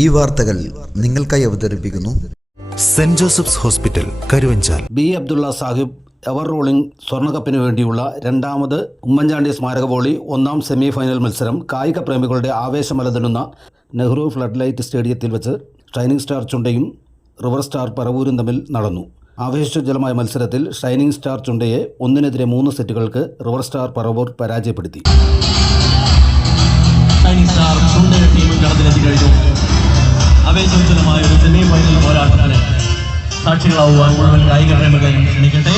ഈ വാർത്തകൾ നിങ്ങൾക്കായി അവതരിപ്പിക്കുന്നു Saint Joseph's hospital Karuvanchal. B Abdulla Sahib ever rolling സ്വർണ്ണക്കപ്പിന് വേണ്ടിയുള്ള രണ്ടാമത് ഉമ്മൻചാണ്ടി സ്മാരക വോളി ഒന്നാം സെമി ഫൈനൽ മത്സരം കായിക പ്രേമികളുടെ ആവേശമലതനുന്ന നെഹ്റു ഫ്ലഡ് ലൈറ്റ് സ്റ്റേഡിയത്തിൽ വെച്ച് ഷൈനിങ് സ്റ്റാർ ചുണ്ടയും റിവർ സ്റ്റാർ പറവൂരും തമ്മിൽ നടന്നു. ആവേശോജ്വലമായ മത്സരത്തിൽ ഷൈനിങ് സ്റ്റാർ ചുണ്ടയെ 1-3 സെറ്റുകൾക്ക് റിവർ സ്റ്റാർ പറവൂർ പരാജയപ്പെടുത്തി. ആവേശോജ്വലമായ ഒരു സെമി ഫൈനൽ പോരാട്ടത്തിന് സാക്ഷികളാവുവാൻ മുഴുവൻ കായിക പ്രേമികളെയും ക്ഷണിക്കട്ടെ.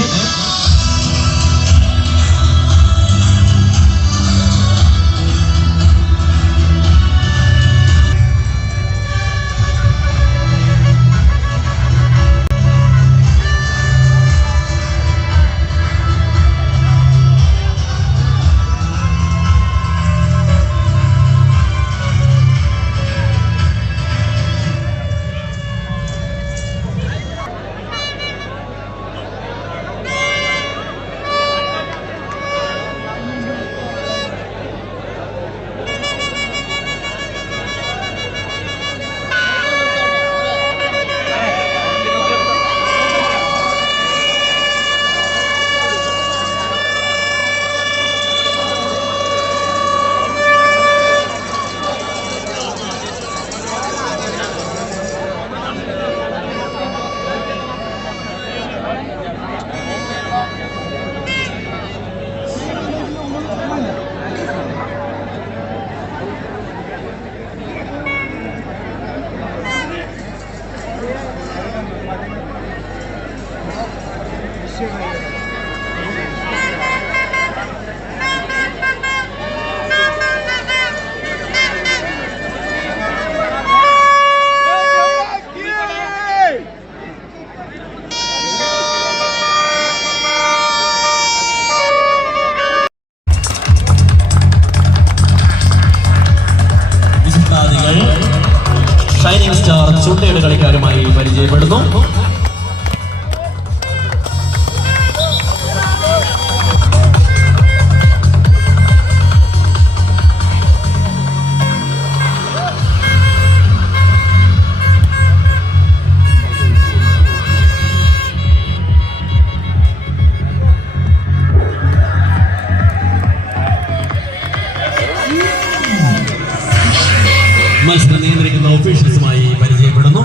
Shining star ചുണ്ടയുടെ കളിക്കാരുമായി പരിചയപ്പെടുന്നു. മത്സരം നിയന്ത്രിക്കുന്ന ഒഫീഷ്യൽസുമായി പരിചയപ്പെടുന്നു.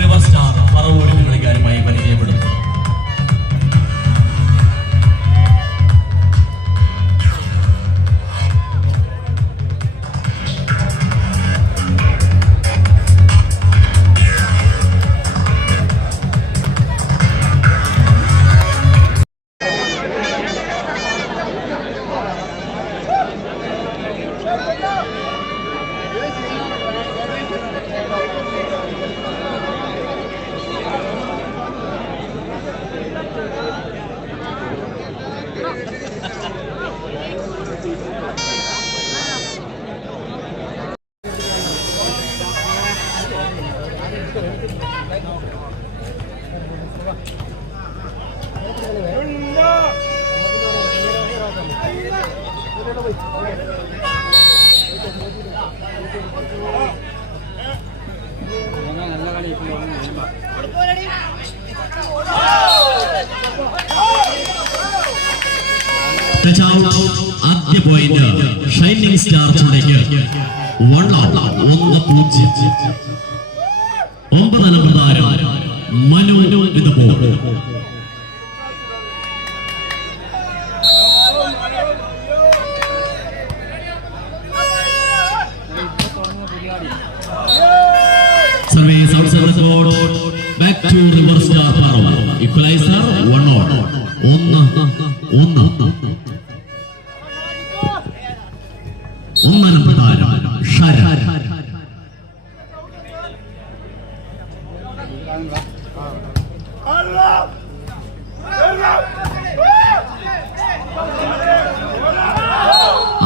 റിവർ സ്റ്റാർ പറവൂരിന്റെ കളിക്കാരുമായി പരിചയപ്പെടുന്നു. ആദ്യ പോയിന്റ് ഷൈനിങ് സ്റ്റാർ ചുണ്ടയ്ക്ക് 1-0. 9 നമ്പർ താരം Manu with ball. Service outside the board. Back to River Star Paravur. Equaliser 1-1. 1 number താരം ഷരൻ.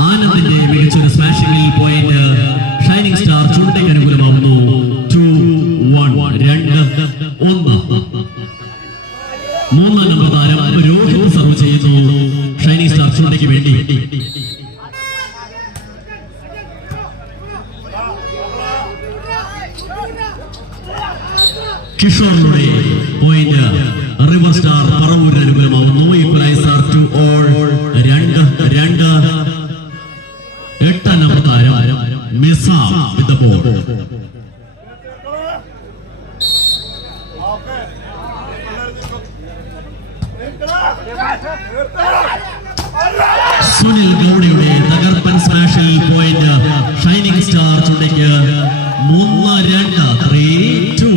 ആനന്ദിന്റെ മികച്ചൊരു സ്മാഷിംഗിൽ പോയിന്റ് ഷൈനിങ് സ്റ്റാർ ചുണ്ടയ്ക്ക് അനുകൂലമാവുന്നു. 2-1. 2 കിഷോറിലൂടെ പോയിന്റ് റിവർ സ്റ്റാർ പറവൂരിന് അനുകൂലമാവുന്നു. Equaliser 2-all. 2-2. 8 നമ്പർ താരം Misa with the ball. Sunil ഗൗഡയുടെ തകർപ്പൻ സ്മാഷിൽ പോയിന്റ് ഷൈനിങ് സ്റ്റാർ ചുണ്ടയ്ക്ക് 3-2. 3-2.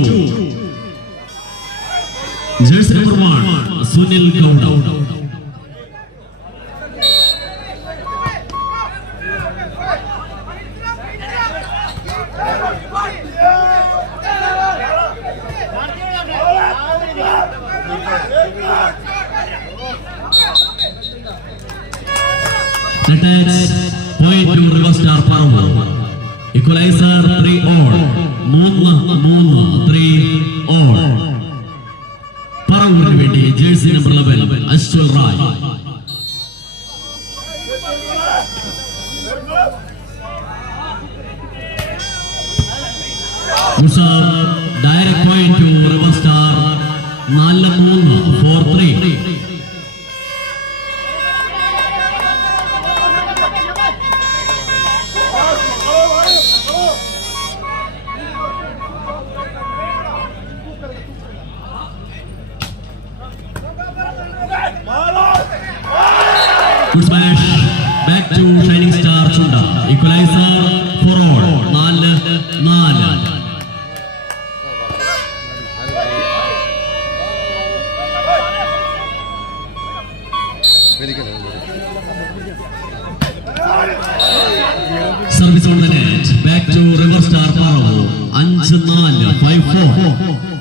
Jersey number 1 Sunil Gowda. Point to River Star Paravoor. Equalizer 3-all. 3-3. പറവൂരിന് വേണ്ടി jersey number 11 Ashwal Rai. Direct point to River Star 4-3. 4-3. Good smash. Back to Shining Star Chunda. Equalizer 4-all. 4-4. Service on the net. Back to River Star Paravoor. 5-4. 5-4.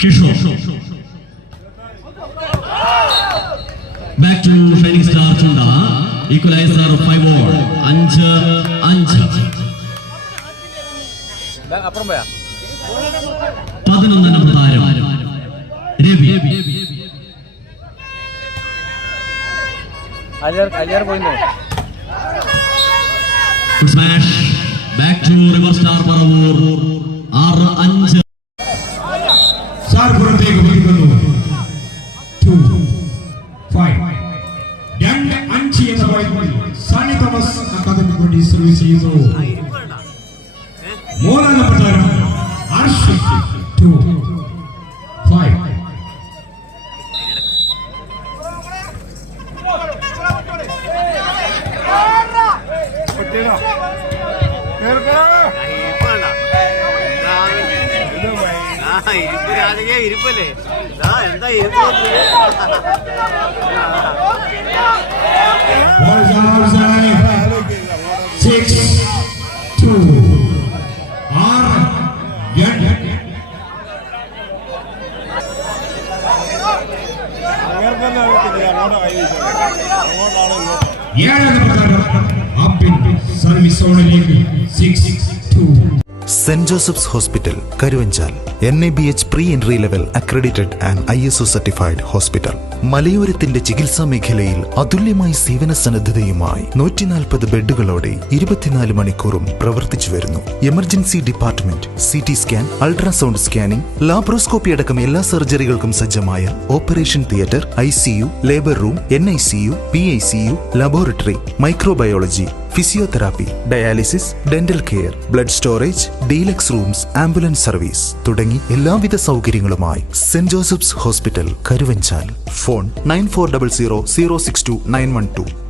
Kishore. Back to Shining Star Chunda. Equalizer 5-all. 5-5. 11 നമ്പർ താരം രവി. Good smash. Back to River Star Paravoor. 6-5. Sir പുറത്തേക്ക് വലിക്കുന്നു. 2-5. 2-5 എന്ന പോയിന്റിൽ Sani Thomas അക്കാദമിക്ക് വേണ്ടി service ചെയ്യുന്നു. 3 നമ്പർ താരം അർഷിത്. 2-5. ഇരിപ്പല്ലേ എന്താ ഇരിപ്പ്. സർവീസ് സോണിലേക്ക് 6-2. Saint Joseph's hospital Karuvanchal NABH pre entry level accredited and ISO certified hospital. മലയോരത്തിന്റെ ചികിത്സാ മേഖലയിൽ അതുല്യമായ സേവന സന്നദ്ധതയുമായി 140 ബെഡുകളോടെ 24 മണിക്കൂറും പ്രവർത്തിച്ചു വരുന്നു. Emergency department, CT scan, ultrasound scanning, laparoscopy അടക്കം എല്ലാ സർജറികൾക്കും സജ്ജമായ operation theatre, ICU, labour room, NICU, PICU, laboratory, microbiology, physiotherapy, dialysis, dental care, blood storage, deluxe rooms, ambulance service തുടങ്ങി എല്ലാവിധ സൗകര്യങ്ങളുമായി Saint Joseph's hospital Karuvanchal. Phone 9400 062 912.